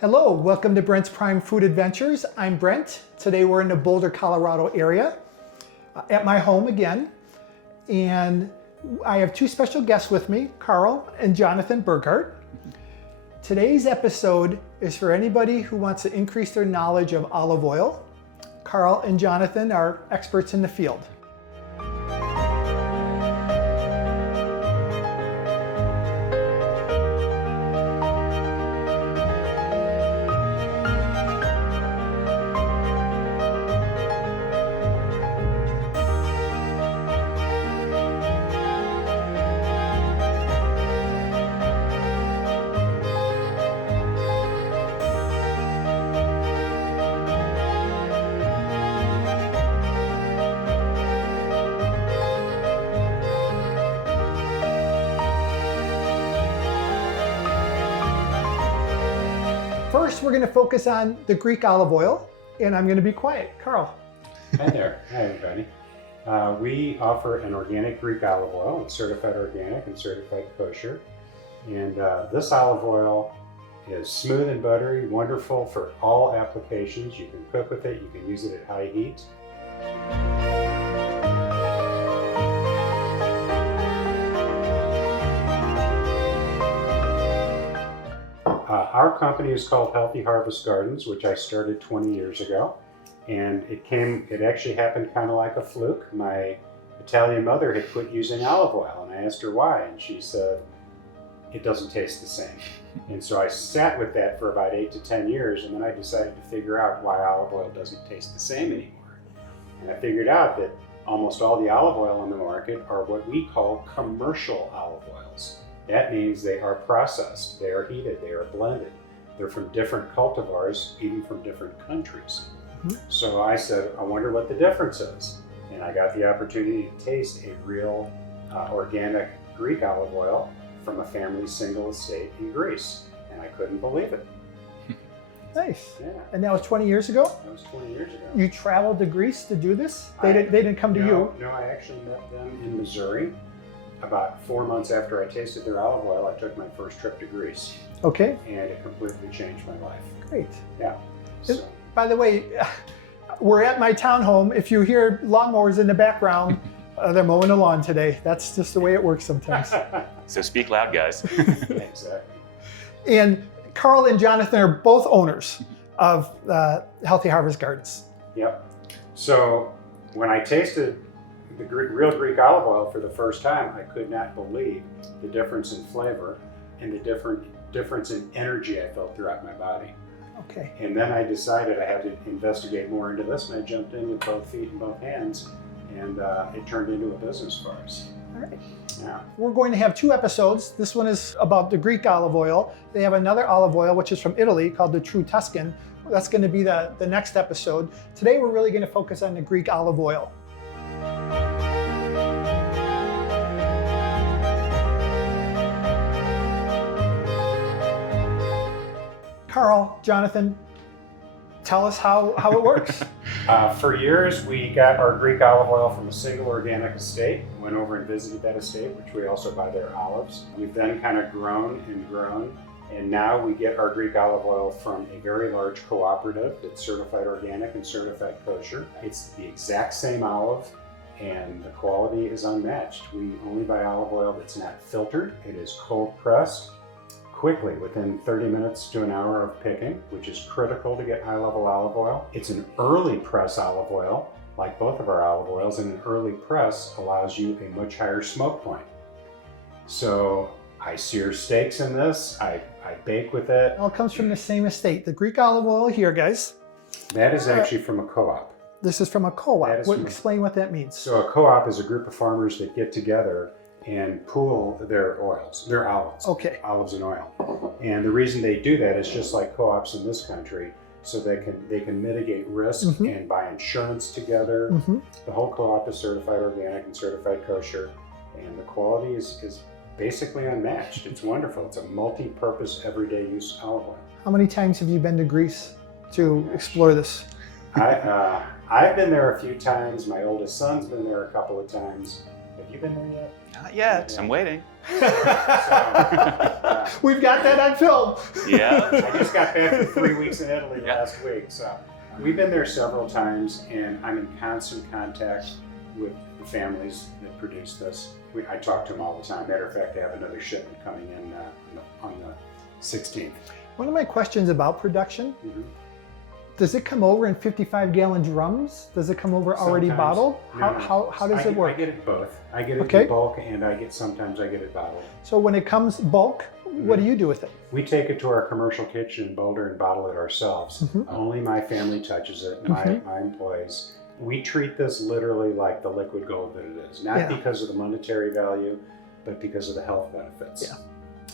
Hello, welcome to Brent's Prime Food Adventures. I'm Brent. Today we're in the Boulder, Colorado area at my home again. And I have two special guests with me, Karl and Jonathon Burgart. Today's episode is for anybody who wants to increase their knowledge of olive oil. Karl and Jonathon are experts in the field. First, we're going to focus on the Greek olive oil, and I'm going to be quiet. Karl. Hi there. Hi, everybody. We offer an organic Greek olive oil. It's certified organic and certified kosher. And this olive oil is smooth and buttery, wonderful for all applications. You can cook with it. You can use it at high heat. Our company is called Healthy Harvest Gardens, which I started 20 years ago. And it actually happened kind of like a fluke. My Italian mother had quit using olive oil, and I asked her why, and she said, it doesn't taste the same. And so I sat with that for about 8 to 10 years, and then I decided to figure out why olive oil doesn't taste the same anymore. And I figured out that almost all the olive oil on the market are what we call commercial olive oils. That means they are processed, they are heated, they are blended. They're from different cultivars, even from different countries. Mm-hmm. So I said, I wonder what the difference is. And I got the opportunity to taste a real organic Greek olive oil from a family single estate in Greece. And I couldn't believe it. Nice. Yeah. And that was 20 years ago? That was 20 years ago. You traveled to Greece to do this? They didn't come to you? No, I actually met them in Missouri. About 4 months after I tasted their olive oil, I took my first trip to Greece. Okay. And it completely changed my life. Great. Yeah. So. By the way, we're at my townhome. If you hear lawnmowers in the background, they're mowing the lawn today. That's just the way it works sometimes. So speak loud, guys. Exactly. And Karl and Jonathon are both owners of Healthy Harvest Gardens. Yep. So when I tasted the real Greek olive oil for the first time, I could not believe the difference in flavor and the difference in energy I felt throughout my body. Okay. And then I decided I had to investigate more into this, and I jumped in with both feet and both hands, and it turned into a business for us. All right. Yeah. We're going to have two episodes. This one is about the Greek olive oil. They have another olive oil, which is from Italy, called the True Tuscan. That's going to be the next episode. Today, we're really going to focus on the Greek olive oil. Karl, Jonathon, tell us how it works. For years, we got our Greek olive oil from a single organic estate. Went over and visited that estate, which we also buy their olives. We've then kind of grown and grown, and now we get our Greek olive oil from a very large cooperative that's certified organic and certified kosher. It's the exact same olive, and the quality is unmatched. We only buy olive oil that's not filtered. It is cold pressed quickly, within 30 minutes to an hour of picking, which is critical to get high-level olive oil. It's an early press olive oil, like both of our olive oils, and an early press allows you a much higher smoke point. So I sear steaks in this, I bake with it. It all comes from the same estate. The Greek olive oil here, guys. That is actually from a co-op. This is from a co-op. Explain what that means. So a co-op is a group of farmers that get together and pool their oils, their olives. Okay. Olives and oil. And the reason they do that is just like co-ops in this country, so they can mitigate risk and buy insurance together. The whole co-op is certified organic and certified kosher, and the quality is basically unmatched. It's wonderful. It's a multi-purpose, everyday use olive oil. How many times have you been to Greece to explore this? I've been there a few times. My oldest son's been there a couple of times. Have you been there yet? Not yet. I'm waiting. We've got that on film. Yeah. I just got back from 3 weeks in Italy last week, so we've been there several times, and I'm in constant contact with the families that produce this. I talk to them all the time. Matter of fact, I have another shipment coming in on the 16th. One of my questions about production, Mhm. does it come over in 55-gallon drums? Does it come over already Sometimes. bottled? No, How does it I work? get it both. I get it Okay. in bulk, and sometimes I get it bottled. So when it comes bulk, what do you do with it? We take it to our commercial kitchen in Boulder and bottle it ourselves. Mhm. Only my family touches it, my employees. We treat this literally like the liquid gold that it is, not Yeah. because of the monetary value, but because of the health benefits. Yeah.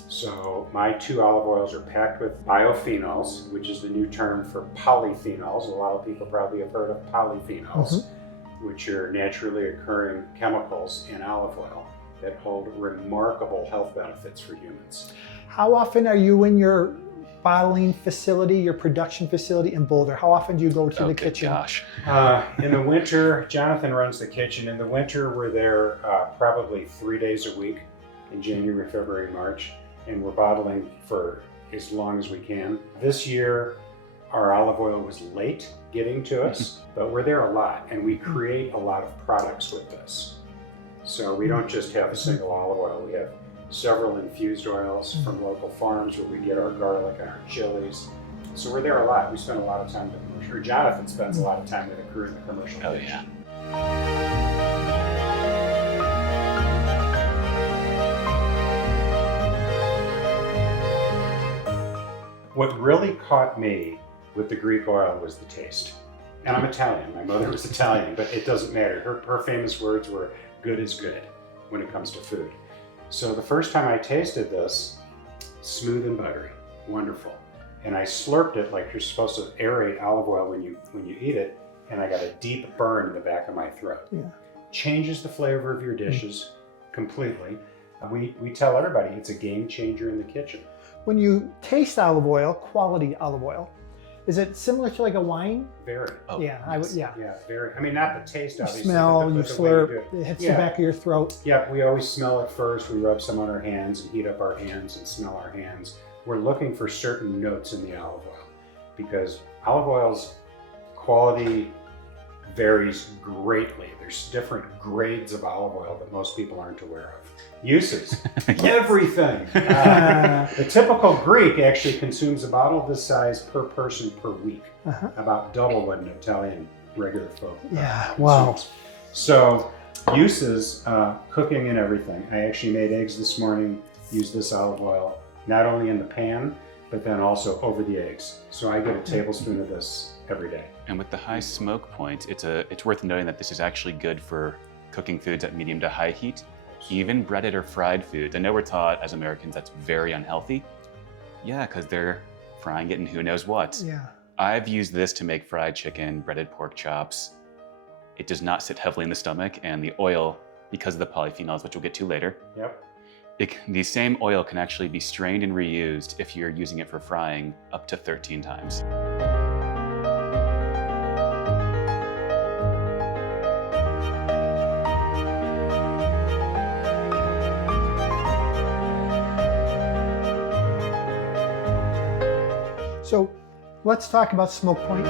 So my 2 olive oils are packed with biophenols, which is the new term for polyphenols. A lot of people probably have heard of polyphenols, which are naturally occurring chemicals in olive oil that hold remarkable health benefits for humans. How often are you in your bottling facility, your production facility in Boulder? How often do you go to the Good kitchen? Gosh. In the winter, Jonathan runs the kitchen. In the winter, we're there probably 3 days a week in January, February, March, and we're bottling for as long as we can. This year, our olive oil was late getting to us, but we're there a lot, and we create a lot of products with this. So we don't just have a single olive oil. We have several infused oils from local farms where we get our garlic and our chilies. So we're there a lot. We spend a lot of time with the commercial. Or Jonathan spends a lot of time with the crew in the commercial Oh, kitchen. yeah. What really caught me with the Greek oil was the taste. And I'm Italian. My mother was Italian, but it doesn't matter. Her famous words were, "Good is good," when it comes to food. So the first time I tasted this, smooth and buttery, wonderful. And I slurped it like you're supposed to aerate olive oil when you eat it, and I got a deep burn in the back of my throat. Yeah. Changes the flavor of your dishes completely. We tell everybody it's a game changer in the kitchen. When you taste olive oil, quality olive oil, is it similar to like a wine? Very. Oh, Yeah, I would. yes. Yeah. Yeah, very. I mean, not the taste, You obviously. smell, but you the way you do slurp, it. it hits Yeah. the back of your throat. Yeah, we always smell it first. We rub some on our hands and heat up our hands and smell our hands. We're looking for certain notes in the olive oil because olive oil's quality varies greatly. There's different grades of olive oil that most people aren't aware of. Uses, everything. The typical Greek actually consumes a bottle this size per person per week, about double what an Italian regular folk Yeah, consumes. wow. So uses, cooking and everything. I actually made eggs this morning, used this olive oil, not only in the pan, but then also over the eggs. So I get a tablespoon of this every day. And with the high smoke point, it's worth noting that this is actually good for cooking foods at medium to high heat, even breaded or fried foods. I know we're taught as Americans that's very unhealthy. Yeah, because they're frying it in who knows what. Yeah. I've used this to make fried chicken, breaded pork chops. It does not sit heavily in the stomach, and the oil, because of the polyphenols, which we'll get to later, Yep. the same oil can actually be strained and reused if you're using it for frying up to 13 times. So let's talk about smoke point.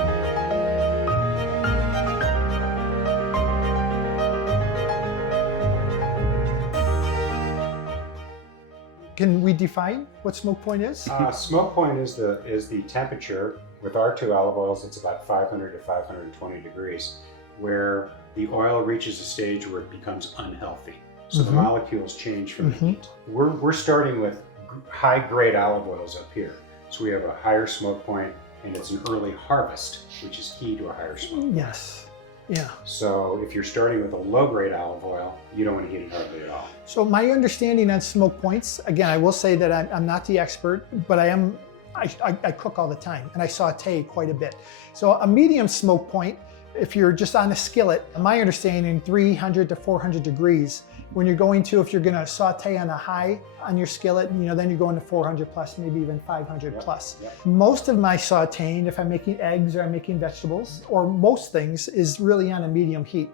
Can we define what smoke point is? Smoke point is the temperature. With our 2 olive oils, it's about 500 to 520 degrees, where the oil reaches a stage where it becomes unhealthy. So the molecules change from the heat. We're starting with high-grade olive oils up here. So we have a higher smoke point, and it's an early harvest, which is key to a higher smoke point. Yes. Yeah. So if you're starting with a low-grade olive oil, you don't want to heat it hardly at all. So my understanding on smoke points, again, I will say that I'm not the expert, but I cook all the time and I saute quite a bit. So a medium smoke point, if you're just on a skillet, my understanding 300 to 400 degrees. When you're going to, if you're going to saute on a high on your skillet, then you're going to 400 plus, maybe even 500 plus. Yep. Most of my sauteing, if I'm making eggs or I'm making vegetables, or most things, is really on a medium heat.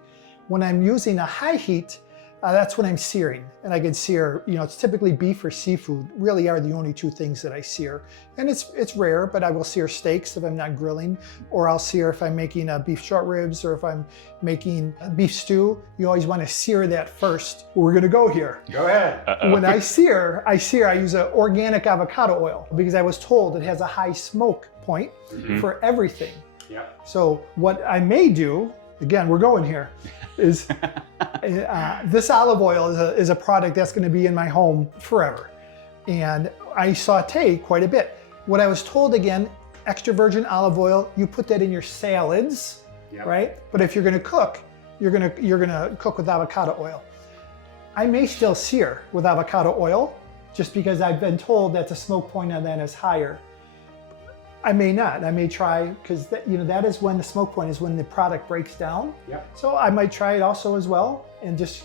When I'm using a high heat, That's when I'm searing. And I can sear, it's typically beef or seafood really are the only two things that I sear. And it's rare, but I will sear steaks if I'm not grilling, or I'll sear if I'm making beef short ribs, or if I'm making beef stew. You always want to sear that first. We're gonna go here. Go ahead. When I sear, I use an organic avocado oil because I was told it has a high smoke point for everything. Yep. So what I may do, again, we're going here, is this olive oil is a product that's going to be in my home forever. And I saute quite a bit. What I was told, again, extra virgin olive oil, you put that in your salads, right? But if you're going to cook, you're going to cook with avocado oil. I may still sear with avocado oil just because I've been told that the smoke point on that is higher. I may not. I may try, because that is when the smoke point is when the product breaks down. Yep. So I might try it also as well, and just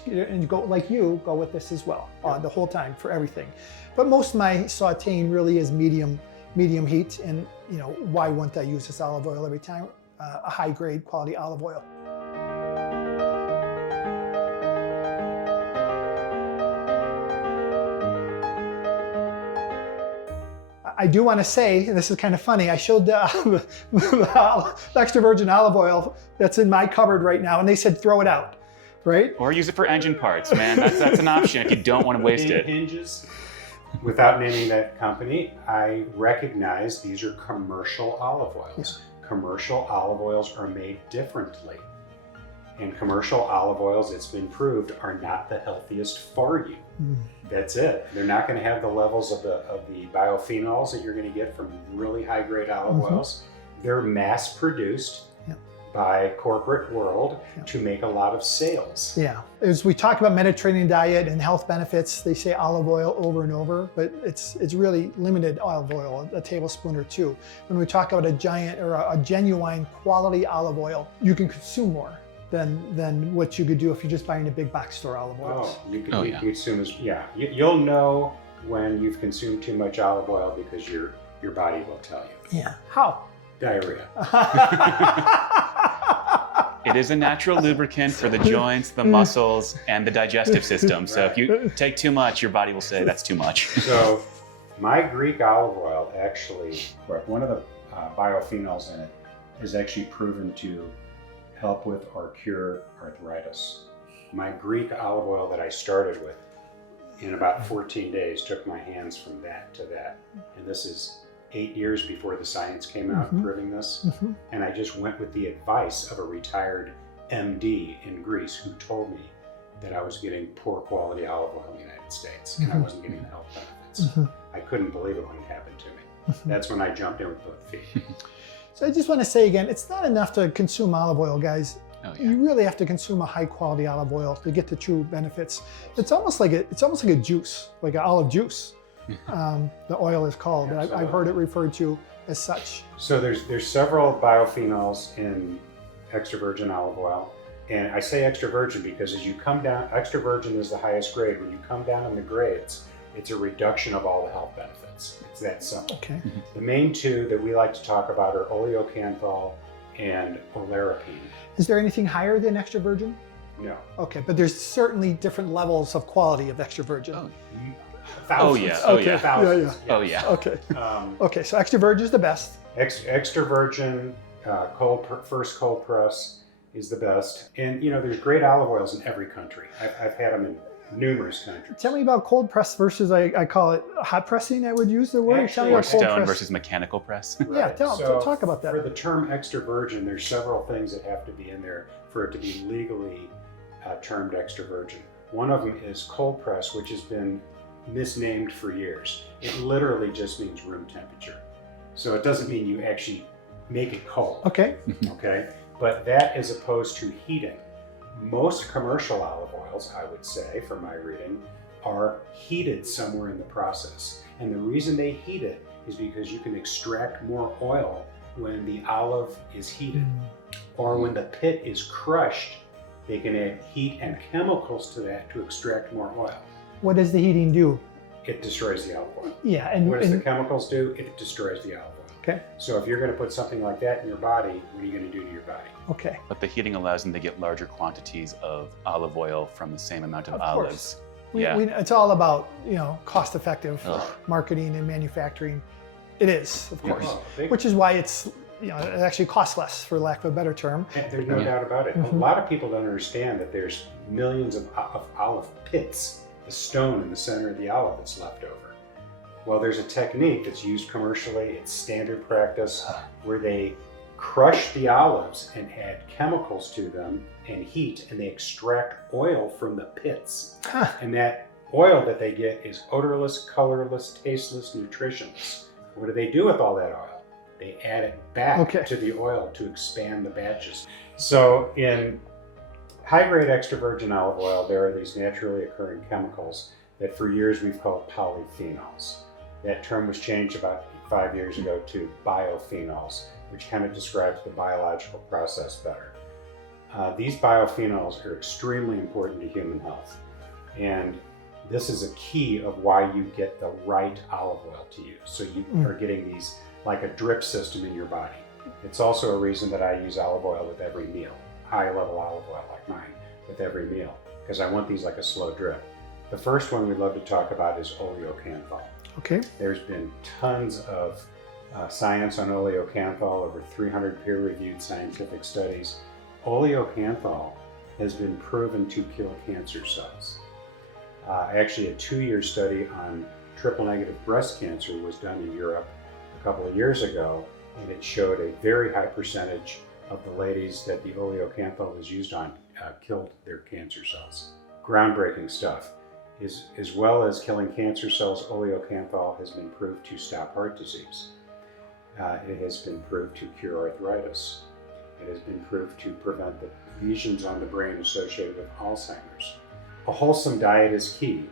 go like you, go with this as well the whole time for everything. But most of my sautéing really is medium heat, and why wouldn't I use this olive oil every time? A high grade quality olive oil. I do want to say, and this is kind of funny, I showed the extra virgin olive oil that's in my cupboard right now, and they said throw it out, right? Or use it for engine parts, man. That's an option if you don't want to waste it. Hinges. Without naming that company, I recognize these are commercial olive oils. Yeah. Commercial olive oils are made differently. And commercial olive oils, it's been proved, are not the healthiest for you. That's it. They're not going to have the levels of the biophenols that you're going to get from really high grade olive oils. They're mass produced by corporate world to make a lot of sales. Yeah. As we talk about Mediterranean diet and health benefits, they say olive oil over and over, but it's really limited olive oil, a tablespoon or two. When we talk about a giant or a genuine quality olive oil, you can consume more than what you could do if you're just buying a big box store olive oil. You consume you'll know when you've consumed too much olive oil because your body will tell you. Yeah. How? Diarrhea. It is a natural lubricant for the joints, the muscles, and the digestive system. So if you take too much, your body will say that's too much. So my Greek olive oil actually, one of the biophenols in it is actually proven to help with or cure arthritis. My Greek olive oil that I started with in about 14 days took my hands from that to that. And this is 8 years before the science came out proving this. And I just went with the advice of a retired MD in Greece who told me that I was getting poor quality olive oil in the United States and I wasn't getting the health benefits. I couldn't believe it when it happened to me. That's when I jumped in with both feet. So I just want to say again, it's not enough to consume olive oil, guys. You really have to consume a high quality olive oil to get the true benefits. It's almost like a juice, like an olive juice. The oil is called. I've heard it referred to as such. So there's several biophenols in extra virgin olive oil. And I say extra virgin because as you come down, extra virgin is the highest grade. When you come down in the grades, it's a reduction of all the health benefits. It's that simple. Okay. The main two that we like to talk about are oleocanthal and olerapine. Is there anything higher than extra virgin? No. Okay, but there's certainly different levels of quality of extra virgin. Thousands. Thousands. Okay. Okay, so extra virgin is the best. Extra virgin, first cold press is the best. And there's great olive oils in every country. I've had them in numerous countries. Tell me about cold press versus, I call it hot pressing, I would use the word. Actually, Tell me about cold stone press versus mechanical press. Yeah, talk about that. For the term extra virgin, there's several things that have to be in there for it to be legally termed extra virgin. One of them is cold press, which has been misnamed for years. It literally just means room temperature. So it doesn't mean you actually make it cold. Okay. Okay. But that is opposed to heating. Most commercial olive oils, I would say, from my reading, are heated somewhere in the process. And the reason they heat it is because you can extract more oil when the olive is heated. Or when the pit is crushed, they can add heat and chemicals to that to extract more oil. What does the heating do? It destroys the olive oil. Yeah, and what does the chemicals do? It destroys the olive oil. Okay. So if you're going to put something like that in your body, what are you going to do to your body? Okay. But the heating allows them to get larger quantities of olive oil from the same amount of, Of olives. course. Yeah. It's all about, cost-effective Ugh. marketing and manufacturing. It is, of course, Oh, big- which is why it's, it actually costs less, for lack of a better term. And there's no Yeah. doubt about it. Mhm. A lot of people don't understand that there's millions of olive pits, the stone in the center of the olive that's left over. Well, there's a technique that's used commercially, it's standard practice, where they crush the olives and add chemicals to them and heat, and they extract oil from the pits. Huh. And that oil that they get is odorless, colorless, tasteless, nutritionless. What do they do with all that oil? They add it back Okay. to the oil to expand the batches. So in high-grade extra virgin olive oil, there are these naturally occurring chemicals that for years we've called polyphenols. That term was changed about 5 years ago to biophenols, which kind of describes the biological process better. These biophenols are extremely important to human health. And this is a key of why you get the right olive oil to use. So you are getting these like a drip system in your body. It's also a reason that I use olive oil with every meal, high-level olive oil like mine, with every meal, because I want these like a slow drip. The first one we'd love to talk about is oleocanthal. Okay. There's been tons of science on oleocanthal, over 300 peer-reviewed scientific studies. Oleocanthal has been proven to kill cancer cells. Actually, a 2-year study on triple-negative breast cancer was done in Europe a couple of years ago, and it showed a very high percentage of the ladies that the oleocanthal was used on killed their cancer cells. Groundbreaking stuff. As well as killing cancer cells, oleocanthal has been proved to stop heart disease. It has been proved to cure arthritis. It has been proved to prevent the lesions on the brain associated with Alzheimer's. A wholesome diet is key,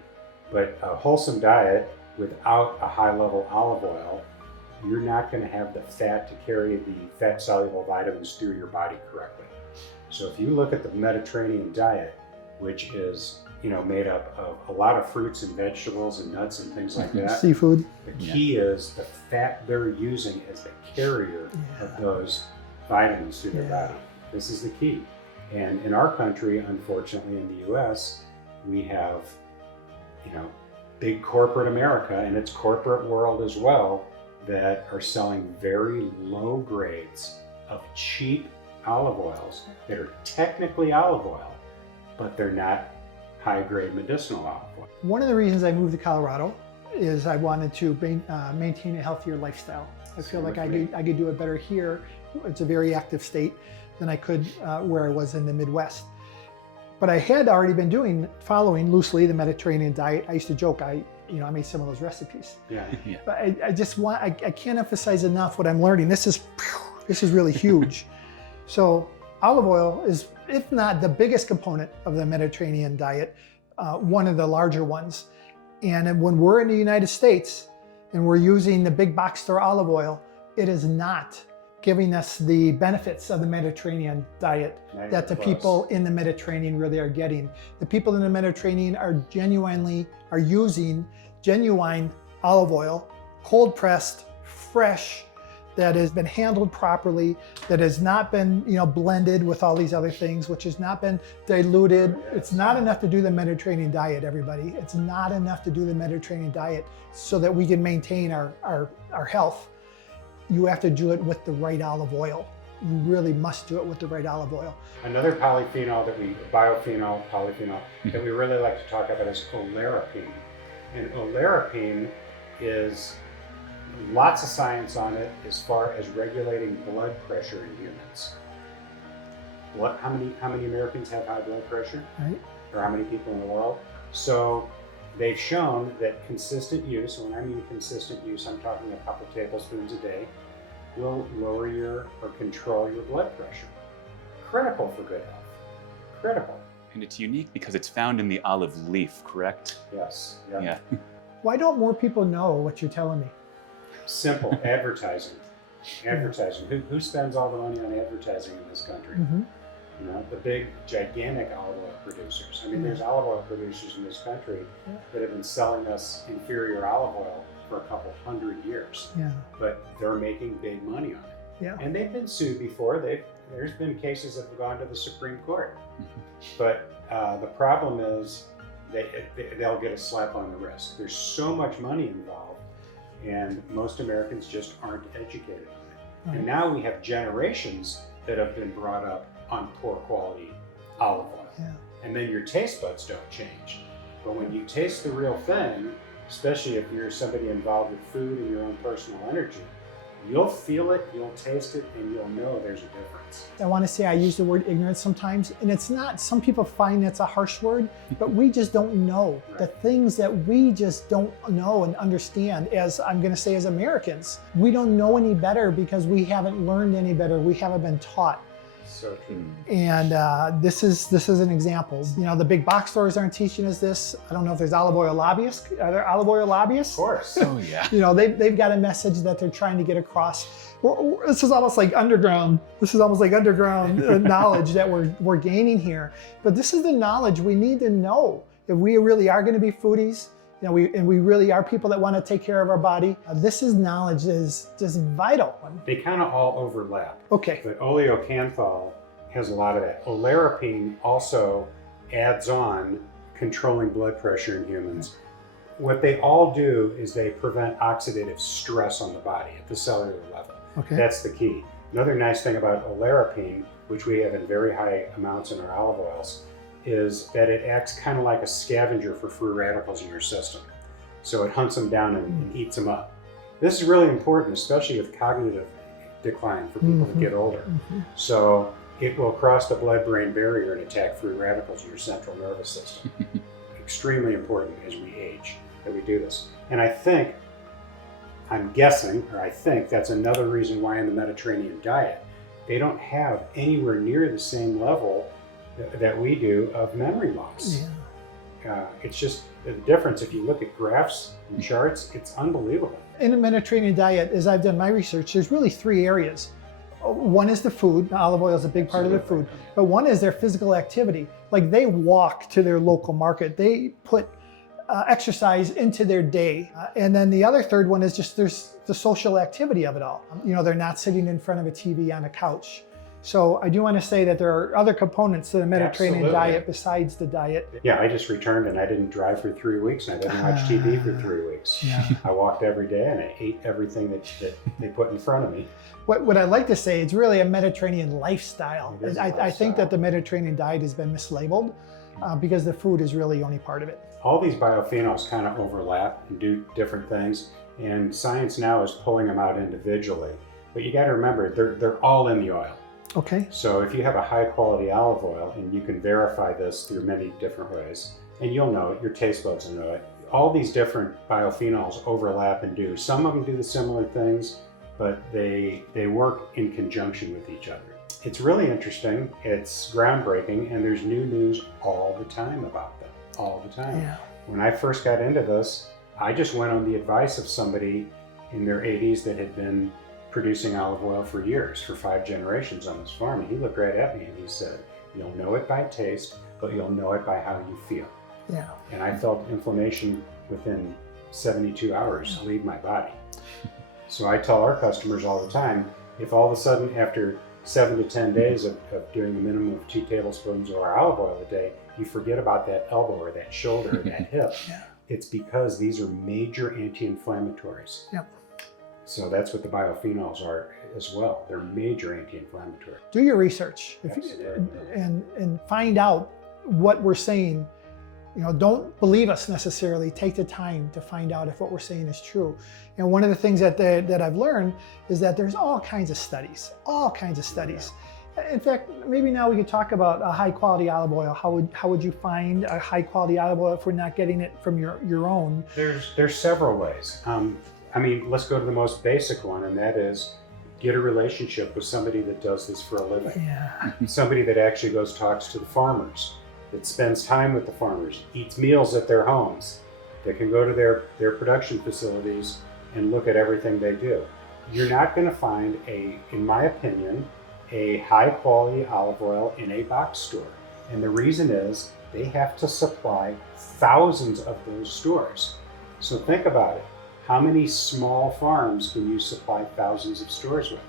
but a wholesome diet without a high-level olive oil, you're not going to have the fat to carry the fat-soluble vitamins through your body correctly. So if you look at the Mediterranean diet, which is made up of a lot of fruits and vegetables and nuts and things like that. Seafood. The key is the fat they're using as the carrier of those vitamins through their body. This is the key. And in our country, unfortunately, in the US, we have, big corporate America and its corporate world as well that are selling very low grades of cheap olive oils that are technically olive oil, but they're not high-grade medicinal olive oil. One of the reasons I moved to Colorado is I wanted to maintain a healthier lifestyle. I feel like I could do it better here. It's a very active state than I could where I was in the Midwest. But I had already been following loosely the Mediterranean diet. I used to joke, I made some of those recipes. Yeah. But I can't emphasize enough what I'm learning. This is really huge. So olive oil is, if not the biggest component of the Mediterranean diet, one of the larger ones. And when we're in the United States and we're using the big box store olive oil, it is not giving us the benefits of the Mediterranean diet that the people in the Mediterranean really are getting. The people in the Mediterranean are using genuine olive oil, cold pressed, fresh, that has been handled properly, that has not been blended with all these other things, which has not been diluted. It's not enough to do the Mediterranean diet, everybody. It's not enough to do the Mediterranean diet so that we can maintain our health. You have to do it with the right olive oil. You really must do it with the right olive oil. Another polyphenol polyphenol that we really like to talk about is olerapine. And olerapine is lots of science on it as far as regulating blood pressure in humans. How many Americans have high blood pressure? Right. Or how many people in the world? So they've shown that consistent use, and when I mean consistent use, I'm talking a couple tablespoons a day, will lower or control your blood pressure. Critical for good health. Critical. And it's unique because it's found in the olive leaf, correct? Yes. Yeah. Why don't more people know what you're telling me? Simple. Advertising. Who spends all the money on advertising in this country? Mm-hmm. The big, gigantic olive oil producers. I mean, there's olive oil producers in this country that have been selling us inferior olive oil for a couple hundred years. Yeah. But they're making big money on it. Yeah. And they've been sued before. There's been cases that have gone to the Supreme Court. But the problem is they'll get a slap on the wrist. There's so much money involved, and most Americans just aren't educated on it. Right. And now we have generations that have been brought up on poor quality olive oil. Yeah. And then your taste buds don't change. But when you taste the real thing, especially if you're somebody involved with food and your own personal energy, you'll feel it, you'll taste it, and you'll know there's a difference. I want to say I use the word ignorance sometimes, and it's not, some people find it's a harsh word, but we just don't know. Right. The things that we just don't know and understand, as I'm going to say as Americans, we don't know any better because we haven't learned any better. We haven't been taught. So true. And this is an example. You know, the big box stores aren't teaching us this. I don't know if there's olive oil lobbyists. Are there olive oil lobbyists? Of course. Oh yeah. You know, they've got a message that they're trying to get across. This is almost like underground. This is almost like underground knowledge that we're gaining here. But this is the knowledge we need to know if we really are going to be foodies. You know, we really are people that want to take care of our body. This is knowledge that is just vital. They kind of all overlap. Okay. But oleocanthal has a lot of that. Olarapine also adds on controlling blood pressure in humans. What they all do is they prevent oxidative stress on the body at the cellular level. Okay. That's the key. Another nice thing about olarapine, which we have in very high amounts in our olive oils, is that it acts kind of like a scavenger for free radicals in your system. So it hunts them down and eats them up. This is really important, especially with cognitive decline for people that get older. So it will cross the blood-brain barrier and attack free radicals in your central nervous system. Extremely important as we age that we do this. And I think that's another reason why in the Mediterranean diet, they don't have anywhere near the same level that we do of memory loss. Yeah. It's just the difference. If you look at graphs and charts, it's unbelievable. In the Mediterranean diet, as I've done my research, there's really three areas. One is the food. Olive oil is a big part of their food. But one is their physical activity. Like they walk to their local market. They put exercise into their day. And then the other third one is just there's the social activity of it all. You know, they're not sitting in front of a TV on a couch. So I do want to say that there are other components to the Mediterranean diet besides the diet. Yeah, I just returned and I didn't drive for 3 weeks and I didn't watch TV for 3 weeks. Yeah. I walked every day and I ate everything that they put in front of me. What I'd like to say, it's really a Mediterranean lifestyle. It is a I think that lifestyle. the Mediterranean diet has been mislabeled because the food is really only part of it. All these biophenols kind of overlap and do different things, and science now is pulling them out individually. But you got to remember, they're all in the oil. Okay. So if you have a high quality olive oil, and you can verify this through many different ways, and you'll know it, your taste buds will know it. All these different biophenols overlap and do. Some of them do the similar things, but they work in conjunction with each other. It's really interesting, it's groundbreaking, and there's new news all the time about them, all the time. Yeah. When I first got into this, I just went on the advice of somebody in their 80s that had been producing olive oil for years, for 5 generations on this farm. And he looked right at me and he said, "You'll know it by taste, but you'll know it by how you feel." Yeah. And I felt inflammation within 72 hours leave my body. So I tell our customers all the time, if all of a sudden after 7 to 10 days of doing a minimum of 2 tablespoons of our olive oil a day, you forget about that elbow or that shoulder or that hip, it's because these are major anti-inflammatories. Yep. So that's what the biophenols are as well. They're major anti-inflammatory. Do your research Absolutely. and find out what we're saying. You know, don't believe us necessarily. Take the time to find out if what we're saying is true. And one of the things that I've learned is that there's all kinds of studies. In fact, maybe now we could talk about a high quality olive oil. How would you find a high quality olive oil if we're not getting it from your own? There's several ways. I mean, let's go to the most basic one, and that is get a relationship with somebody that does this for a living. Yeah. Somebody that actually talks to the farmers, that spends time with the farmers, eats meals at their homes, that can go to their production facilities and look at everything they do. You're not going to find in my opinion, a high quality olive oil in a box store. And the reason is they have to supply thousands of those stores. So think about it. How many small farms can you supply thousands of stores with?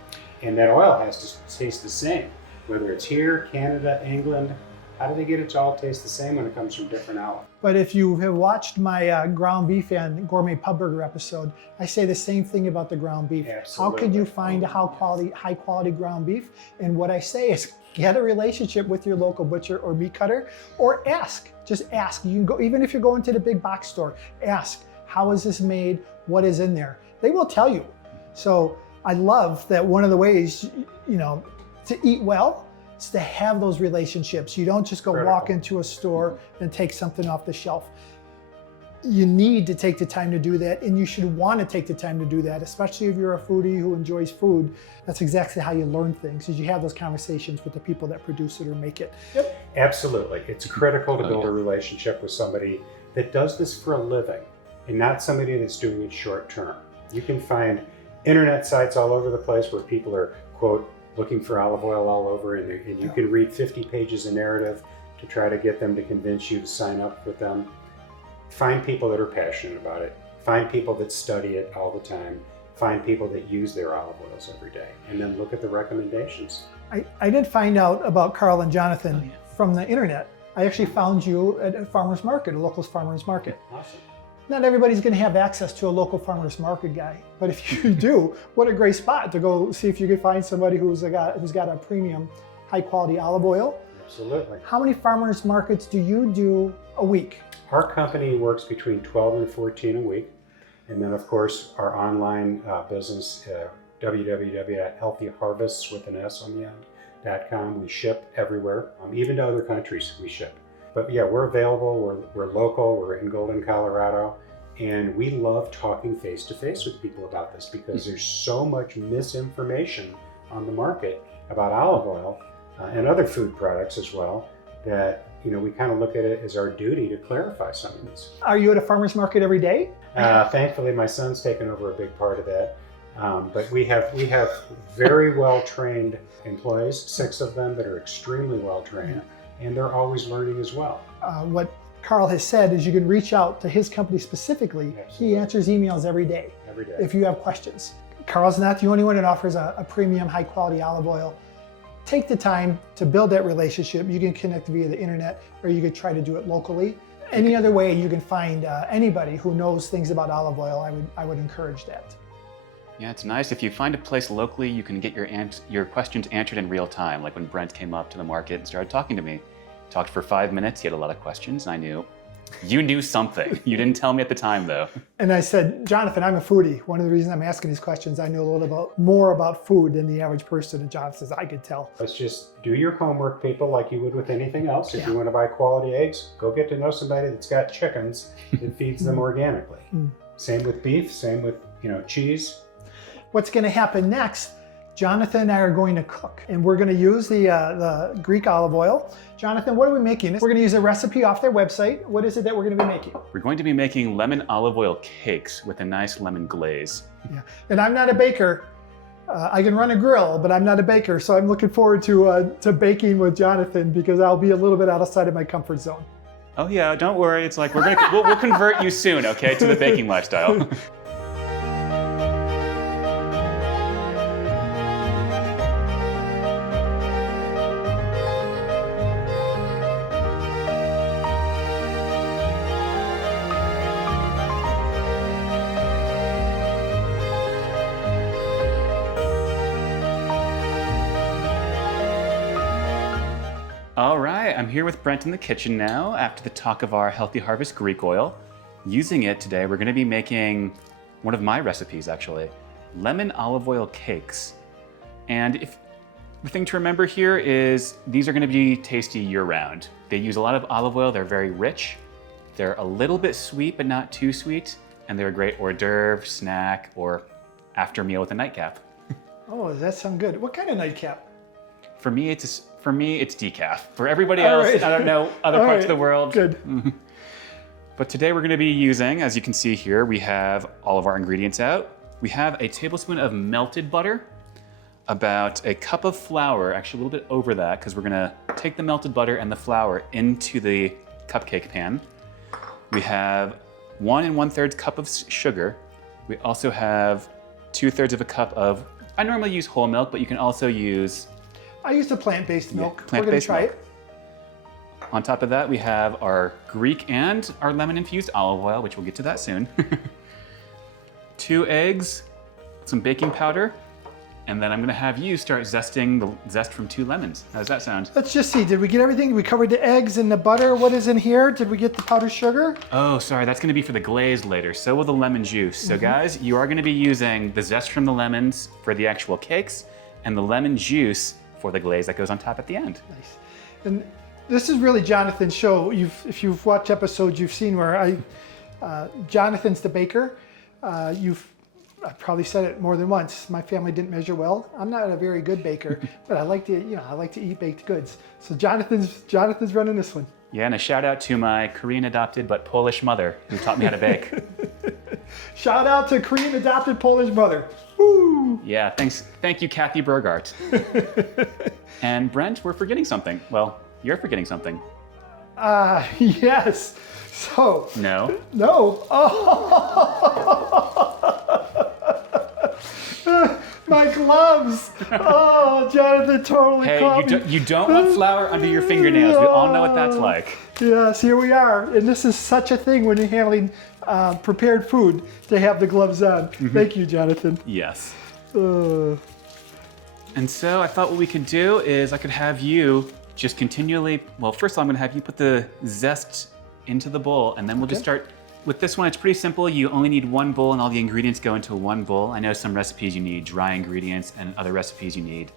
And that oil has to taste the same, whether it's here, Canada, England. How do they get it to all taste the same when it comes from different olive? But if you have watched my ground beef and gourmet pub burger episode, I say the same thing about the ground beef. Absolutely. How could you find a high quality ground beef? And what I say is get a relationship with your local butcher or meat cutter, or ask. Just ask. You can go, even if you're going to the big box store, ask, how is this made? What is in there? They will tell you. So I love that one of the ways, to eat well, is to have those relationships. You don't just go walk into a store and take something off the shelf. You need to take the time to do that, and you should want to take the time to do that, especially if you're a foodie who enjoys food. That's exactly how you learn things, is you have those conversations with the people that produce it or make it. Yep. Absolutely. It's critical to build a relationship with somebody that does this for a living and not somebody that's doing it short term. You can find internet sites all over the place where people are, quote, looking for olive oil all over, and you can read 50 pages of narrative to try to get them to convince you to sign up with them. Find people that are passionate about it. Find people that study it all the time. Find people that use their olive oils every day, and then look at the recommendations. I did find out about Karl and Jonathon from the internet. I actually found you at a farmer's market, a local farmer's market. Awesome. Not everybody's going to have access to a local farmer's market guy, but if you do, what a great spot to go see if you can find somebody who's got a premium, high quality olive oil. Absolutely. How many farmers markets do you do a week? Our company works between 12 and 14 a week. And then, of course, our online business, www.healthyharvests.com. We ship everywhere, even to other countries we ship. But yeah, we're available, we're local, we're in Golden, Colorado, and we love talking face-to-face with people about this because there's so much misinformation on the market about olive oil and other food products as well that we kind of look at it as our duty to clarify some of this. Are you at a farmer's market every day? Thankfully, my son's taken over a big part of that. But we have very well-trained employees, 6 of them that are extremely well-trained, and they're always learning as well. What Karl has said is you can reach out to his company specifically. Absolutely. He answers emails every day. Every day. If you have questions. Karl's not the only one that offers a premium high quality olive oil. Take the time to build that relationship. You can connect via the internet, or you could try to do it locally. Any other way you can find anybody who knows things about olive oil, I would encourage that. Yeah, it's nice. If you find a place locally, you can get your questions answered in real time. Like when Brent came up to the market and started talking to me. Talked for 5 minutes, he had a lot of questions, and I knew. You knew something. You didn't tell me at the time, though. And I said, Jonathon, I'm a foodie. One of the reasons I'm asking these questions, I know a little more about food than the average person. And Jonathon says, I could tell. Let's just do your homework, people, like you would with anything else. If you want to buy quality eggs, go get to know somebody that's got chickens that feeds them organically. Same with beef, same with cheese. What's going to happen next? Jonathon and I are going to cook, and we're going to use the Greek olive oil. Jonathon, what are we making? We're going to use a recipe off their website. What is it that we're going to be making? We're going to be making lemon olive oil cakes with a nice lemon glaze. Yeah, and I'm not a baker. I can run a grill, but I'm not a baker, so I'm looking forward to baking with Jonathon because I'll be a little bit outside of my comfort zone. Oh yeah, don't worry. It's like we'll convert you soon, okay, to the baking lifestyle. All right, I'm here with Brent in the kitchen now after the talk of our Healthy Harvest Greek oil. Using it today, we're going to be making one of my recipes, actually, lemon olive oil cakes. And the thing to remember here is these are going to be tasty year-round. They use a lot of olive oil. They're very rich. They're a little bit sweet, but not too sweet. And they're a great hors d'oeuvre, snack, or after meal with a nightcap. Oh, does that sound good? What kind of nightcap? For me, it's decaf. For everybody else, I don't know, other parts of the world. Good. But today we're going to be using, as you can see here, we have all of our ingredients out. We have a tablespoon of melted butter, about a cup of flour, actually a little bit over that, because we're going to take the melted butter and the flour into the cupcake pan. We have 1 1/3 cup of sugar, We also have 2/3 of a cup of, I normally use whole milk, but you can also use I used a plant-based milk. We're gonna plant-based try milk. it. On top of that, we have our Greek and our lemon-infused olive oil, which we'll get to that soon. 2 eggs, some baking powder, and then I'm gonna have you start zesting the zest from 2 lemons. How does that sound? Let's just see, did we get everything? We covered the eggs and the butter. What is in here? Did we get the powdered sugar? Oh, sorry, that's gonna be for the glaze later. So will the lemon juice. So guys, you are gonna be using the zest from the lemons for the actual cakes and the lemon juice for the glaze that goes on top at the end. Nice. And this is really Jonathan's show. If you've watched episodes, you've seen where Jonathan's the baker. I've probably said it more than once. My family didn't measure well. I'm not a very good baker, but I like to eat baked goods. So Jonathan's running this one. Yeah, and a shout out to my Korean adopted but Polish mother who taught me how to bake. Shout out to Korean adopted Polish mother. Woo! Yeah, thank you, Kathy Burgart. And Brent, we're forgetting something. Well, you're forgetting something. Yes. So. No. No. Oh. My gloves. Oh, Jonathan totally caught me. You don't want flour under your fingernails. We all know what that's like. Yes, here we are. And this is such a thing when you're handling prepared food to have the gloves on. Thank you, Jonathan. Yes. And so I thought what we could do is I could have you just continually, well, first of all, I'm gonna have you put the zest into the bowl, and then we'll just start. With this one, it's pretty simple. You only need 1 bowl and all the ingredients go into 1 bowl. I know some recipes you need dry ingredients and other recipes you need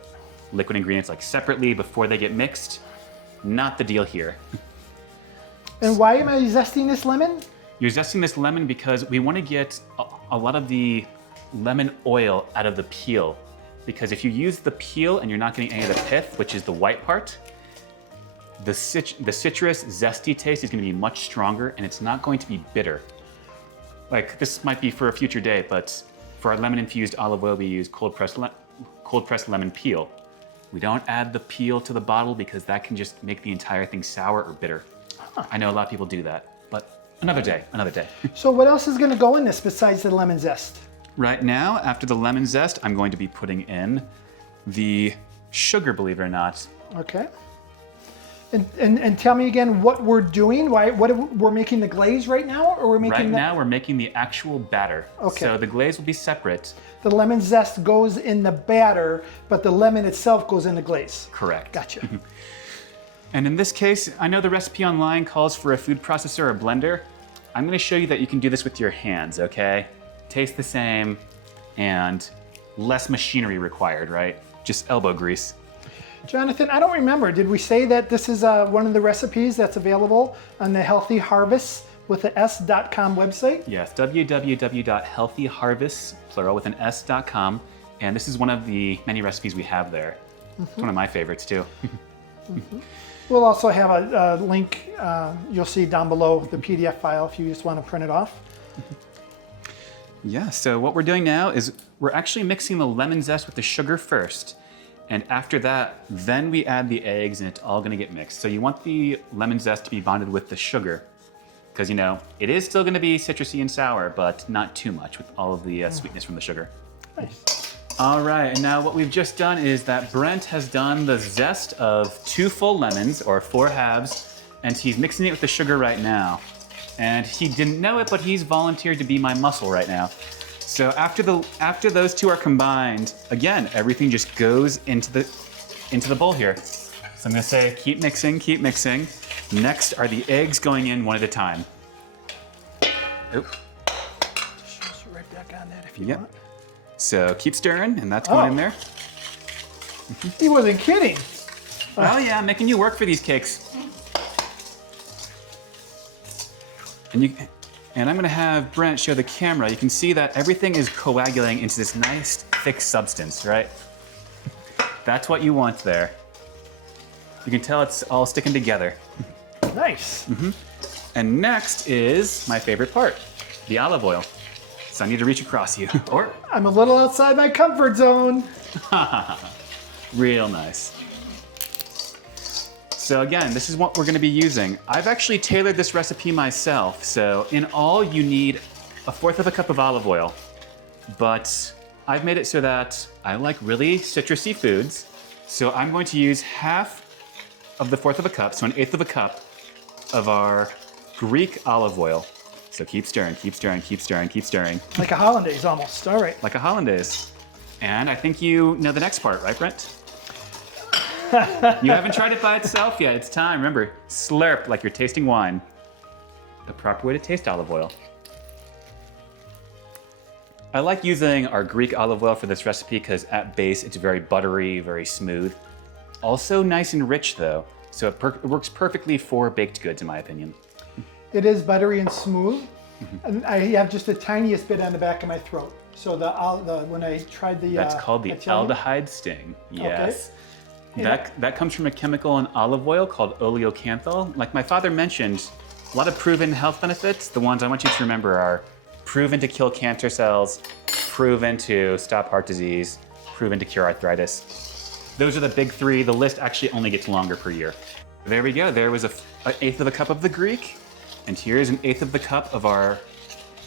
liquid ingredients like separately before they get mixed. Not the deal here. And why am I zesting this lemon? You're zesting this lemon because we want to get a lot of the lemon oil out of the peel. Because if you use the peel and you're not getting any of the pith, which is the white part, the citrus zesty taste is going to be much stronger and it's not going to be bitter. Like this might be for a future day, but for our lemon infused olive oil, we use cold pressed lemon peel. We don't add the peel to the bottle because that can just make the entire thing sour or bitter. I know a lot of people do that, but another day. So what else is going to go in this besides the lemon zest? Right now, after the lemon zest, I'm going to be putting in the sugar, believe it or not. Okay. And tell me again what we're doing. We're making the glaze right now, or we're making Right now, we're making the actual batter. Okay. So the glaze will be separate. The lemon zest goes in the batter, but the lemon itself goes in the glaze. Correct. Gotcha. And in this case, I know the recipe online calls for a food processor or blender. I'm going to show you that you can do this with your hands, okay? Tastes the same and less machinery required, right? Just elbow grease. Jonathan, I don't remember. Did we say that this is one of the recipes that's available on the Healthy Harvest with the S.com website? Yes, www.healthyharvest, plural with an S.com. And this is one of the many recipes we have there. It's one of my favorites too. We'll also have a link, you'll see down below the PDF file if you just want to print it off. Yeah, so what we're doing now is we're actually mixing the lemon zest with the sugar first. And after that, then we add the eggs and it's all gonna get mixed. So you want the lemon zest to be bonded with the sugar because it is still gonna be citrusy and sour, but not too much with all of the sweetness from the sugar. Nice. All right, and now what we've just done is that Brent has done the zest of 2 full lemons or 4 halves, and he's mixing it with the sugar right now. And he didn't know it, but he's volunteered to be my muscle right now. So after those 2 are combined, again, everything just goes into the bowl here. So I'm gonna say, keep mixing, keep mixing. Next are the eggs going in one at a time. Oop. Just right back on that if you Yep. want. So keep stirring, and that's going in there. He wasn't kidding. Oh yeah, I'm making you work for these cakes. And I'm gonna have Brent show the camera. You can see that everything is coagulating into this nice, thick substance, right? That's what you want there. You can tell it's all sticking together. Nice. And next is my favorite part, the olive oil. So I need to reach across you. Or, I'm a little outside my comfort zone. real nice. So again, this is what we're gonna be using. I've actually tailored this recipe myself. So in all, you need 1/4 of a cup of olive oil. but I've made it so that I like really citrusy foods. So I'm going to use half of the fourth of a cup, so an eighth of a cup of our Greek olive oil. So keep stirring, keep stirring, keep stirring, keep stirring. Like a hollandaise almost. All right. Like a hollandaise. And I think you know the next part, right, Brent? You haven't tried it by itself yet. It's time. Remember, slurp like you're tasting wine. The proper way to taste olive oil. I like using our Greek olive oil for this recipe because at base it's very buttery, very smooth. Also nice and rich though, so it works perfectly for baked goods in my opinion. It is buttery and smooth, and I have just the tiniest bit on the back of my throat. So when I tried the That's called the Italian, aldehyde sting. Yes. Okay. That comes from a chemical in olive oil called oleocanthal. Like my father mentioned, a lot of proven health benefits. The ones I want you to remember are proven to kill cancer cells, proven to stop heart disease, proven to cure arthritis. Those are the big three. The list actually only gets longer per year. There we go. There was an eighth of a cup of the Greek, and here's an eighth of the cup of our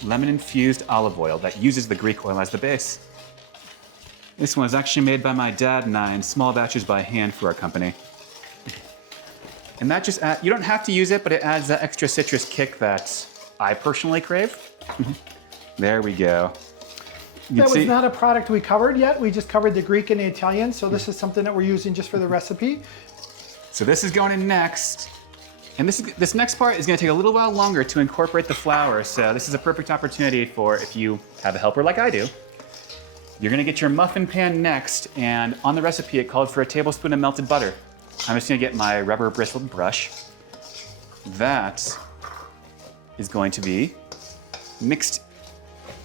lemon-infused olive oil that uses the Greek oil as the base. This one was actually made by my dad and I in small batches by hand for our company. And that just you don't have to use it, but it adds that extra citrus kick that I personally crave. There we go. That was not a product we covered yet. We just covered the Greek and the Italian, so this is something that we're using just for the recipe. So this is going in next. And this next part is going to take a little while longer to incorporate the flour, so this is a perfect opportunity for if you have a helper like I do. You're going to get your muffin pan next, and on the recipe it called for a tablespoon of melted butter. I'm just going to get my rubber bristled brush. That is going to be mixed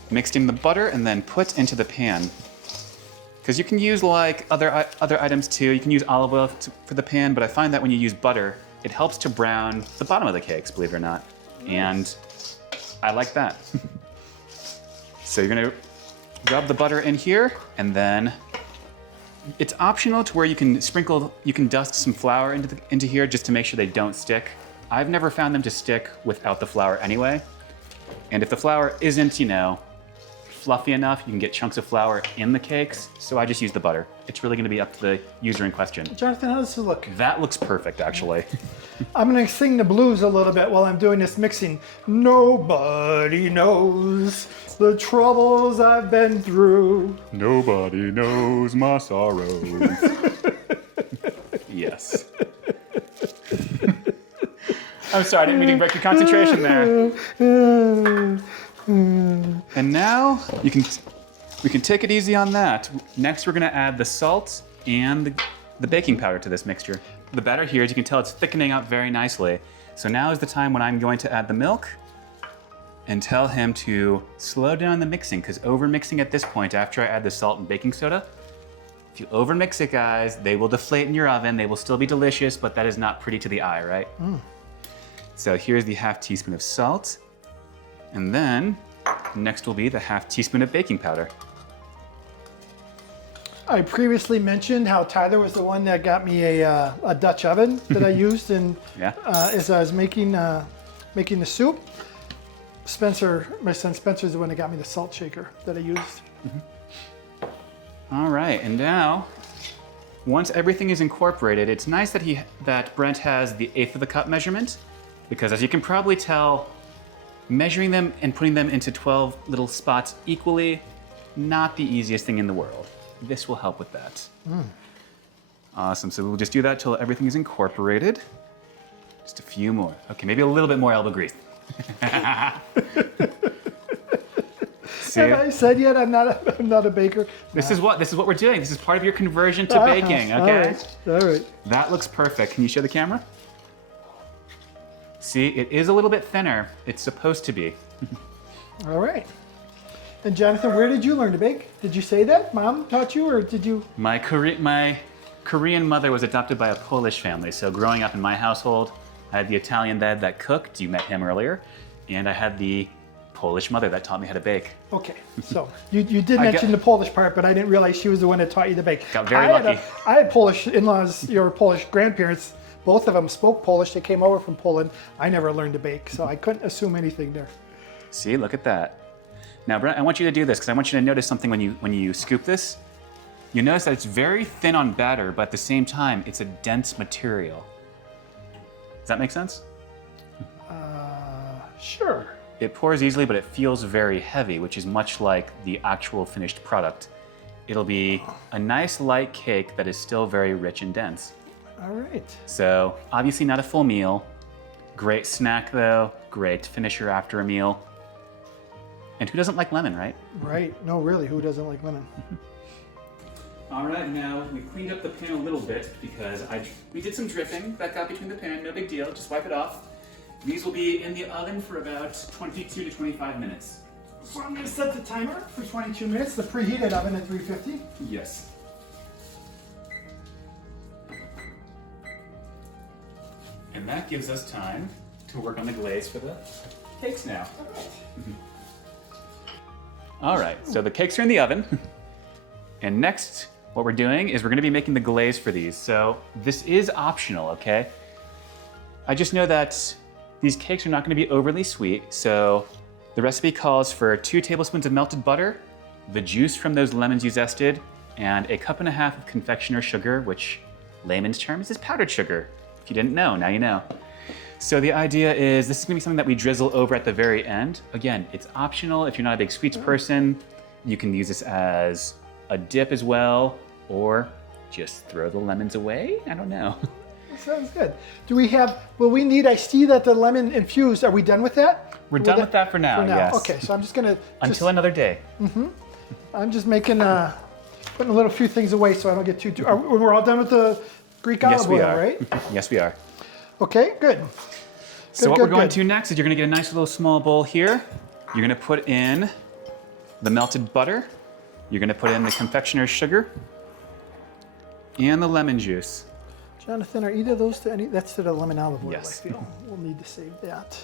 in the butter and then put into the pan. Because you can use like other items too. You can use olive oil for the pan, but I find that when you use butter, it helps to brown the bottom of the cakes, believe it or not. And I like that. So you're gonna rub the butter in here, and then it's optional to where you can dust some flour into here just to make sure they don't stick. I've never found them to stick without the flour anyway. And if the flour isn't, fluffy enough, you can get chunks of flour in the cakes. So I just use the butter. It's really gonna be up to the user in question. Jonathan, how does this look? That looks perfect, actually. I'm gonna sing the blues a little bit while I'm doing this mixing. Nobody knows the troubles I've been through. Nobody knows my sorrows. Yes. I'm sorry, I didn't mean to break your concentration there. And now we can take it easy on that. Next, we're gonna add the salt and the baking powder to this mixture. The batter here, as you can tell, it's thickening up very nicely. So now is the time when I'm going to add the milk and tell him to slow down the mixing, because over mixing at this point, after I add the salt and baking soda, if you over mix it, guys, they will deflate in your oven. They will still be delicious, but that is not pretty to the eye, right? So here's the half teaspoon of salt. And then next will be the half teaspoon of baking powder. I previously mentioned how Tyler was the one that got me a Dutch oven that I used as I was making the soup. My son Spencer is the one that got me the salt shaker that I used. All right, and now, once everything is incorporated, it's nice that Brent has the eighth of the cup measurement, because as you can probably tell, measuring them and putting them into 12 little spots equally, not the easiest thing in the world. This will help with that. Awesome, so we'll just do that till everything is incorporated. Just a few more. Okay, maybe a little bit more elbow grease. See? Have I said yet I'm not a baker? This is what we're doing. This is part of your conversion to baking, okay? All right. That looks perfect. Can you show the camera? See, it is a little bit thinner. It's supposed to be. All right. And Jonathan, where did you learn to bake? Did you say that? Mom taught you, or did you? My Korean mother was adopted by a Polish family, so growing up in my household, I had the Italian dad that cooked, you met him earlier, and I had the Polish mother that taught me how to bake. Okay, so you did mention the Polish part, but I didn't realize she was the one that taught you to bake. Got very lucky. I had Polish in-laws, your Polish grandparents. Both of them spoke Polish. They came over from Poland. I never learned to bake, so I couldn't assume anything there. See, look at that. Now, Brent, I want you to do this because I want you to notice something when you scoop this. You notice that it's very thin on batter, but at the same time, it's a dense material. Does that make sense? Sure. It pours easily, but it feels very heavy, which is much like the actual finished product. It'll be a nice light cake that is still very rich and dense. All right. So obviously not a full meal. Great snack though, great finisher after a meal. And who doesn't like lemon, right? Right. No, really, who doesn't like lemon? All right, now we cleaned up the pan a little bit because we did some dripping that got between the pan, no big deal, just wipe it off. These will be in the oven for about 22 to 25 minutes. So I'm going to set the timer for 22 minutes, the preheated oven at 350. Yes. And that gives us time to work on the glaze for the cakes now. All right, so the cakes are in the oven. And next, what we're doing is we're gonna be making the glaze for these. So this is optional, okay? I just know that these cakes are not gonna be overly sweet, so the recipe calls for 2 tablespoons of melted butter, the juice from those lemons you zested, and a 1.5 cups of confectioner sugar, which layman's terms is powdered sugar. If you didn't know, now you know. So the idea is this is gonna be something that we drizzle over at the very end. Again, it's optional. If you're not a big sweets person, you can use this as a dip as well, or just throw the lemons away. I don't know. Sounds good. Do we have, will we need, I see that the lemon infused, are we done with that? We're done with that for now, yes. Okay, so I'm just gonna. Until another day. I'm just making, putting a little few things away so I don't get too, we're all done with the Greek olive oil, right? Yes, we are. Okay, good. So what we're going to next is you're gonna get a nice little small bowl here. You're gonna put in the melted butter. You're gonna put in the confectioner's sugar and the lemon juice. Jonathan, are either of those to any, that's to the lemon olive oil, Yes. I feel. We'll need to save that.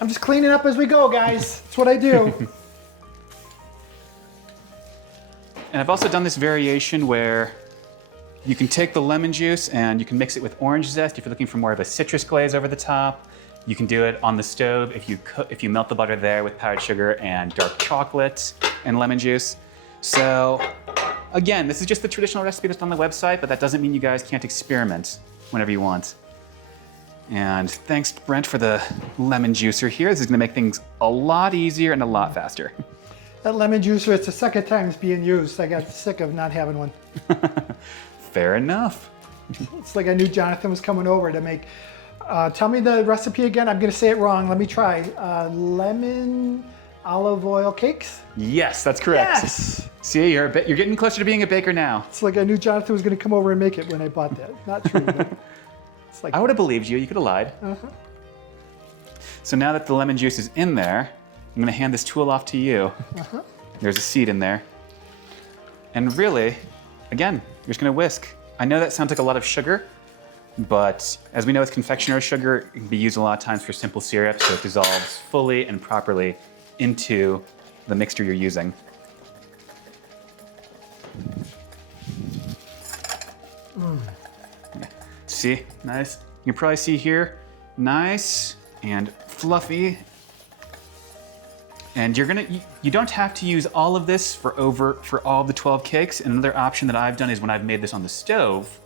I'm just cleaning up as we go, guys. That's what I do. And I've also done this variation where you can take the lemon juice and you can mix it with orange zest if you're looking for more of a citrus glaze over the top. You can do it on the stove if you melt the butter there with powdered sugar and dark chocolate and lemon juice. So again, this is just the traditional recipe that's on the website, but that doesn't mean you guys can't experiment whenever you want. And thanks, Brent, for the lemon juicer here. This is gonna make things a lot easier and a lot faster. That lemon juicer, it's the second time it's being used. I got sick of not having one. Fair enough. It's like I knew Jonathan was coming over to make, tell me the recipe again. I'm gonna say it wrong. Let me try. Lemon olive oil cakes? Yes, that's correct. Yes! See, you're getting closer to being a baker now. It's like I knew Jonathan was gonna come over and make it when I bought that. Not true, but it's like. I would have believed you. You could have lied. So now that the lemon juice is in there, I'm gonna hand this tool off to you. There's a seed in there. And really, again, you're just gonna whisk. I know that sounds like a lot of sugar, but as we know with confectioner's sugar, it can be used a lot of times for simple syrup, so it dissolves fully and properly into the mixture you're using. See, nice. You can probably see here, nice and fluffy. And you don't have to use all of this for all the 12 cakes. And another option that I've done is when I've made this on the stove,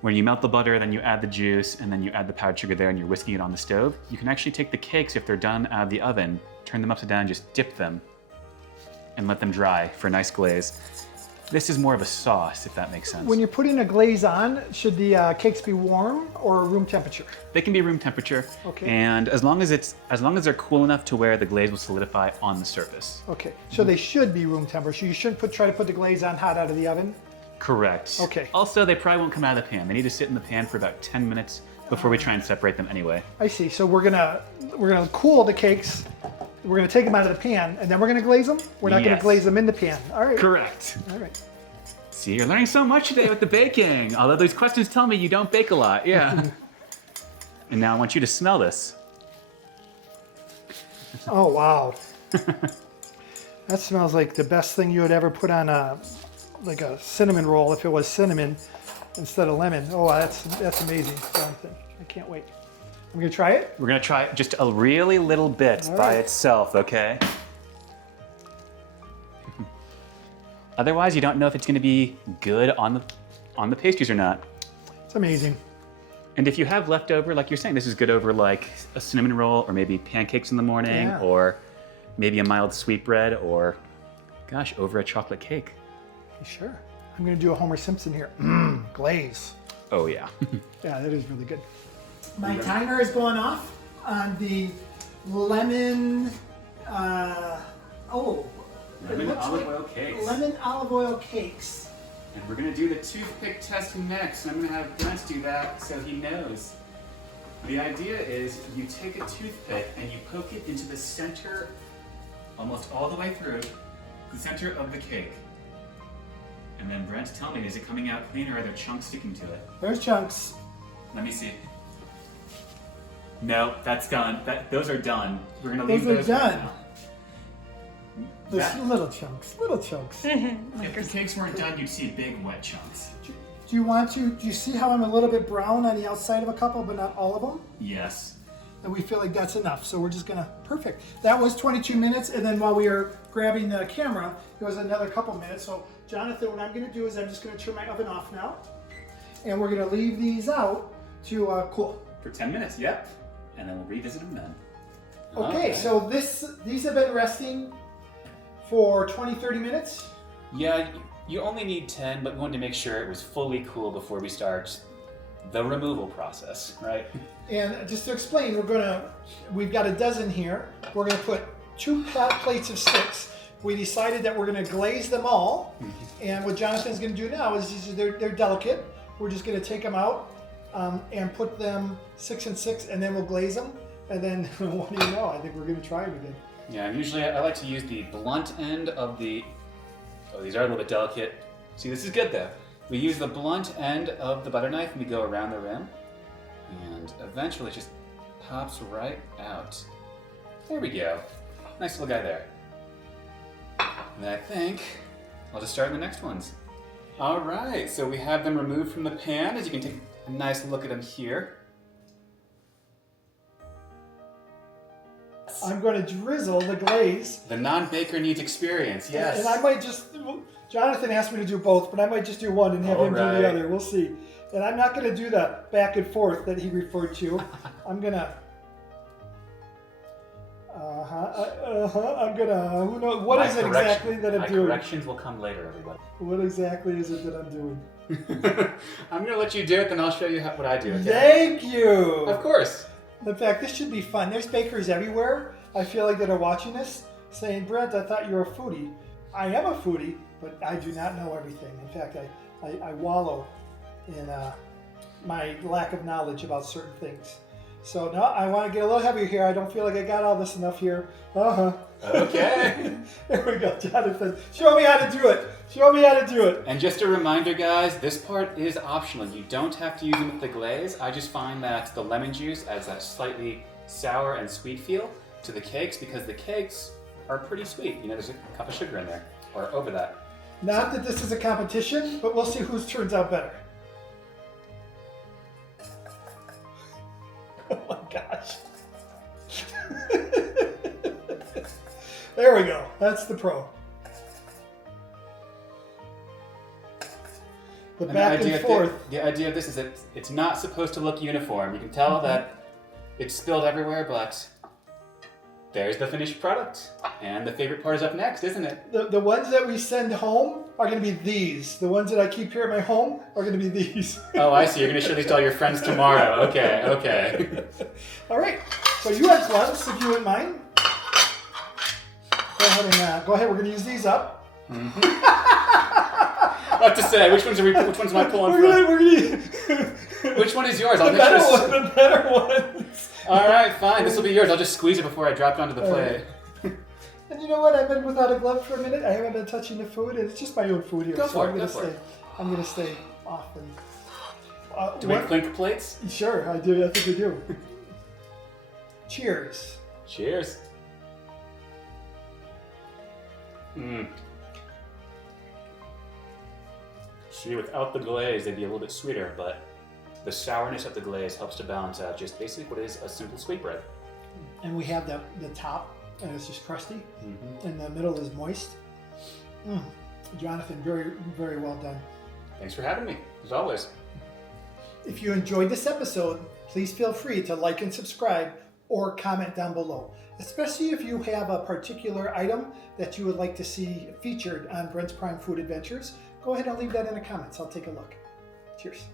where you melt the butter, then you add the juice, and then you add the powdered sugar there and you're whisking it on the stove. You can actually take the cakes, if they're done out of the oven, turn them upside down, just dip them, and let them dry for a nice glaze. This is more of a sauce, if that makes sense. When you're putting a glaze on, should the cakes be warm or room temperature? They can be room temperature. Okay. And as long as they're cool enough to where the glaze will solidify on the surface. Okay, so they should be room temperature. You shouldn't try to put the glaze on hot out of the oven? Correct. Okay. Also, they probably won't come out of the pan. They need to sit in the pan for about 10 minutes before we try and separate them anyway. I see. So we're gonna cool the cakes. We're gonna take them out of the pan, and then we're gonna glaze them. We're not gonna Yes. glaze them in the pan. All right. Correct. All right. See, you're learning so much today with the baking. Although these questions tell me you don't bake a lot. Yeah. And now I want you to smell this. Oh wow. That smells like the best thing you would ever put on a cinnamon roll if it was cinnamon instead of lemon. Oh, that's amazing, Jonathan. I can't wait. I'm gonna try it. We're gonna try just a really little bit by itself, okay? Otherwise, you don't know if it's going to be good on the pastries or not. It's amazing. And if you have leftover, like you're saying, this is good over like a cinnamon roll or maybe pancakes in the morning or maybe a mild sweetbread or, gosh, over a chocolate cake. Sure. I'm going to do a Homer Simpson here. Glaze. Oh, yeah. Yeah, that is really good. My timer is going off on the lemon, Lemon olive oil cakes. Lemon olive oil cakes. And we're going to do the toothpick test next. I'm going to have Brent do that so he knows. The idea is you take a toothpick and you poke it into the center, almost all the way through, the center of the cake. And then Brent, tell me, is it coming out clean or are there chunks sticking to it? There's chunks. Let me see. No, that's done. Those are done. We're going to leave Those those are right done. now. There's little chunks, little chunks. If the cakes weren't done, you'd see big wet chunks. Do you see how I'm a little bit brown on the outside of a couple, but not all of them? Yes. And we feel like that's enough. So we're just gonna, perfect. That was 22 minutes. And then while we were grabbing the camera, it was another couple minutes. So Jonathan, what I'm gonna do is I'm just gonna turn my oven off now. And we're gonna leave these out to cool. For 10 minutes, yep. And then we'll revisit them then. Okay, so these have been resting for 20, 30 minutes. Yeah, you only need 10, but we wanted to make sure it was fully cool before we start the removal process, right? And just to explain, we've got a dozen here. We're gonna put 2 plates of sticks. We decided that we're gonna glaze them all. And what Jonathan's gonna do now is they're delicate. We're just gonna take them out and put them 6 and 6, and then we'll glaze them. And then, what do you know? I think we're gonna try them again. Yeah, usually I like to use the blunt end of the... Oh, these are a little bit delicate. See, this is good though. We use the blunt end of the butter knife and we go around the rim. And eventually it just pops right out. There we go. Nice little guy there. And I think I'll just start the next ones. All right, so we have them removed from the pan. As you can take a nice look at them here. I'm going to drizzle the glaze. The non-baker needs experience, yes. And I might just, Jonathan asked me to do both, but I might just do one and have him do the other. We'll see. And I'm not going to do the back and forth that he referred to. I'm going to, who knows, what is it exactly that I'm doing? My corrections will come later, everybody. What exactly is it that I'm doing? I'm going to let you do it, then I'll show you what I do, okay? Thank you! Of course. In fact, this should be fun. There's bakers everywhere, I feel like, that are watching this, saying, Brent, I thought you were a foodie. I am a foodie, but I do not know everything. In fact, I wallow in my lack of knowledge about certain things. So now I want to get a little heavier here. I don't feel like I got all this enough here. Okay. There we go, Jonathan. Show me how to do it. Show me how to do it. And just a reminder, guys, this part is optional. You don't have to use them with the glaze. I just find that the lemon juice adds that slightly sour and sweet feel to the cakes because the cakes are pretty sweet. You know, there's a cup of sugar in there, or over that. Not that this is a competition, but we'll see whose turns out better. Oh my gosh. There we go. That's the pro. The back and forth. The idea of this is that it's not supposed to look uniform. You can tell that it's spilled everywhere, but there's the finished product. And the favorite part is up next, isn't it? The ones that we send home are going to be these. The ones that I keep here at my home are going to be these. Oh, I see. You're going to show these to all your friends tomorrow. Okay, okay. All right. So you had gloves, if you wouldn't mind. Go ahead and go ahead. We're going to use these up. What to say? Which ones am I pulling from? Which one is yours? The better ones. All right, fine. This will be yours. I'll just squeeze it before I drop it onto the plate. And you know what? I've been without a glove for a minute. I haven't been touching the food, and it's just my own food here. Go for I'm it. Go for it. I'm going to stay off. And, Do we clink plates? Sure, I do. I think we do. Cheers. Cheers. Mmm. See, without the glaze, they'd be a little bit sweeter, but the sourness of the glaze helps to balance out just basically what is a simple sweetbread. And we have the top, and it's just crusty, and the middle is moist. Jonathan, very, very well done. Thanks for having me, as always. If you enjoyed this episode, please feel free to like and subscribe or comment down below, especially if you have a particular item that you would like to see featured on Brent's Prime Food Adventures. Go ahead and leave that in the comments. I'll take a look. Cheers.